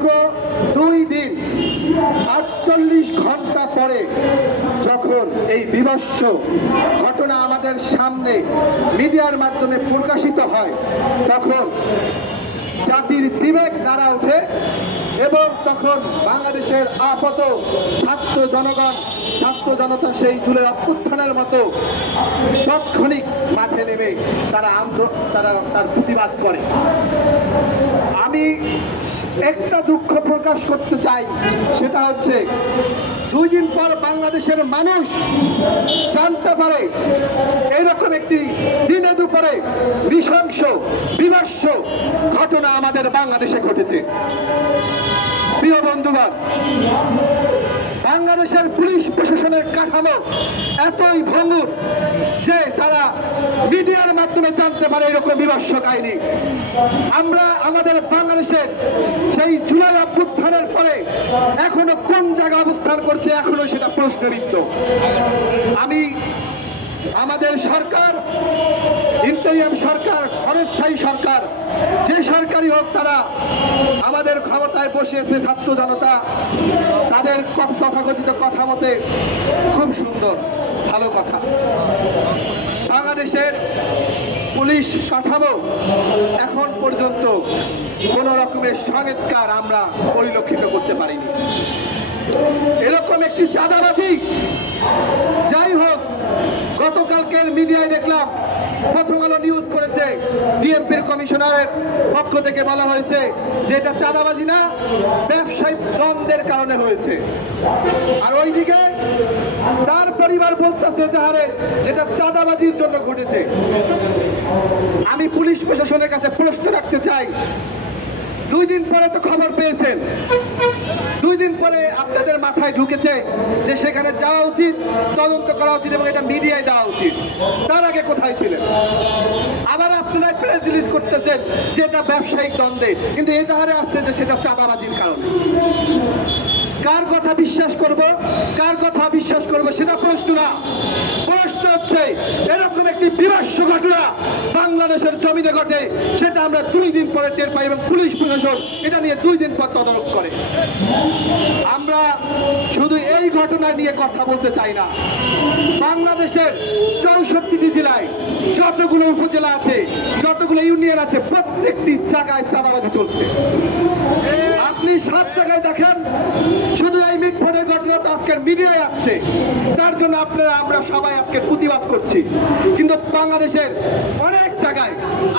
2 দিন 48 ঘন্টা পরে যখন এই বিভৎস ঘটনা আমাদের সামনে মিডিয়ার মাধ্যমে প্রকাশিত হয়, তখন জাতির বিবেক নাড়া ওঠে এবং তখন বাংলাদেশের আপাত ছাত্র জনগণ, ছাত্র জনতা সেই জুলাই অভ্যুত্থানের মতো তাৎক্ষণিক মাঠে নেমে তারা তার প্রতিবাদ করে। আমি একটা দুঃখ প্রকাশ করতে চাই, সেটা হচ্ছে 2 দিন পর বাংলাদেশের মানুষ জানতে পারে এরকম একটি দিনে দুপুরে নৃশংস বিভৎস ঘটনা আমাদের বাংলাদেশে ঘটেছে। প্রিয় বন্ধুগণ, বাংলাদেশের পুলিশ প্রশাসনের কাঠামো এতই ভঙ্গুর যে তারা মিডিয়ার মাধ্যমে জানতে পারে এরকম বিভৎস কাহিনী। আমরা আমাদের বাংলাদেশের সেই জুলাই অভ্যুত্থানের পরে এখনো কোন জায়গায় অবস্থান করছে, এখনো সেটা প্রশ্নবিদ্ধ। আমি আমাদের সরকার, ইন্টারিয়াম সরকার, ক্ষণস্থায়ী সরকার, যে সরকারই হোক, তারা আমাদের ক্ষমতায় বসিয়েছে ছাত্র জনতা, তাদের তথাকথিত কথা মতে খুব সুন্দর, ভালো কথা। বাংলাদেশের পুলিশ কাঠামো এখন পর্যন্ত কোন রকমের সংস্কার আমরা পরিলক্ষিত করতে পারিনি। এরকম একটি চাঁদাবাজি, যাই হোক, গতকালকের মিডিয়ায় দেখলাম, প্রথম আলো নিউজ করেছে, ডিএমপির কমিশনারের পক্ষ থেকে বলা হয়েছে যে এটা চাঁদাবাজি না, ব্যবসায়িক দ্বন্দ্বের কারণে হয়েছে। আর ওইদিকে তার পরিবার বলতেছে যাহারে যেটা চাঁদাবাজির জন্য ঘটেছে। আমি পুলিশ প্রশাসনের কাছে প্রশ্ন রাখতে চাই, 2 দিন পরে তো খবর পেয়েছেন, 2 দিন পরে আপনাদের মাথায় ঢুকেছে যে সেখানে যাওয়া উচিত, তদন্ত করা উচিত এবং এটা মিডিয়ায় দেওয়া উচিত। তার আগে কোথায় ছিলেন? আবার আপনারা প্রেস রিলিজ করতেছেন যে এটা ব্যবসায়িক দ্বন্দ্বে, কিন্তু এই ধারে আসছে যে সেটা চাঁদাবাজির কারণে। কার কথা বিশ্বাস করব, কার কথা বিশ্বাস করব সেটা প্রশ্ন না। প্রশ্ন হচ্ছে এরকম একটি বিভৎস ঘটনা বাংলাদেশের জমিনে ঘটে, সেটা আমরা 2 দিন পরে টের পাই এবং পুলিশ প্রশাসন এটা নিয়ে 2 দিন পর তদারক করে। আমরা শুধু এই ঘটনা নিয়ে কথা বলতে চাই না। বাংলাদেশের 64টি জেলায় যতগুলো উপজেলা আছে, যতগুলো ইউনিয়ন আছে, প্রত্যেকটি জায়গায় চাঁদাবাজি চলছে। আপনি 7 জায়গায় দেখেন, শুধু এই মিটফোনের ঘটনা তো আজকের মিডিয়ায় আসছে, তার জন্য আমরা সবাই আজকে প্রতিবাদ করছি। কিন্তু বাংলাদেশের অনেক জায়গায়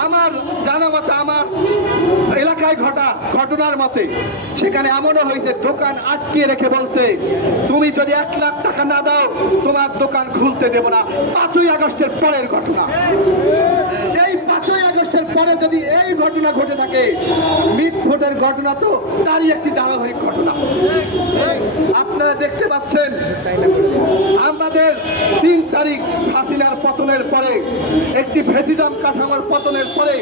আমার জানা মতে, আমার এলাকায় ঘটনার মতে, সেখানে এমনও হয়েছে দোকান আটকিয়ে রেখে বলছে তুমি যদি 1 লাখ টাকা না দাও তোমার দোকান খুলতে দেব না। 5ই আগস্টের পরের ঘটনা। এই 5ই আগস্টের পরে যদি এই ঘটনা ঘটে থাকে, মিটফোর্ডের ঘটনা তো তারই একটি ধারাবাহিক ঘটনা। আপনারা দেখতে পাচ্ছেন আমাদের 3 তারিখ হাসিনার পতনের পরে, একটি ফ্যাসিজম কাঠামোর পতনের পরে,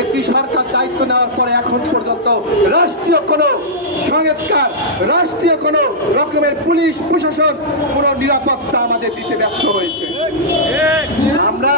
একটি সরকার দায়িত্ব নেওয়ার পরে এখন পর্যন্ত রাষ্ট্রীয় কোনো সংস্কার, রাষ্ট্রীয় কোনো রকমের পুলিশ প্রশাসন কোনো নিরাপত্তা আমাদের দিতে ব্যর্থ হয়েছে। আমরা